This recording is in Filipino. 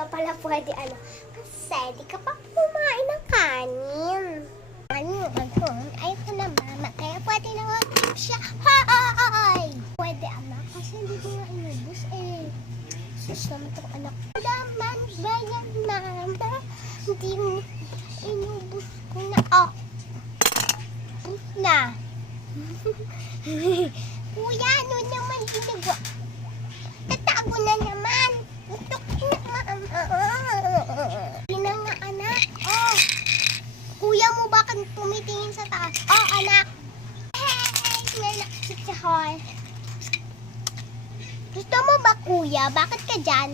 pa pala pwede kasi di ka pa kumain ng kanin. Ay ko na mama, kaya pwede na mag-keep siya. Hi! Pwede anak, kasi hindi ko nga inubos eh. Sus naman itong anak. Laman ba yan mama? Hindi mo inubos ko na. Oh! Bus na. Kuya, ano naman ginagawa? Tatago na naman. Utok na mama. Hindi na nga anak. Oh! Kuya mo bakit tumitingin sa taas? Oh, anak. Hey! Nalaksit sa hall. Gusto mo ba kuya? Bakit ka dyan?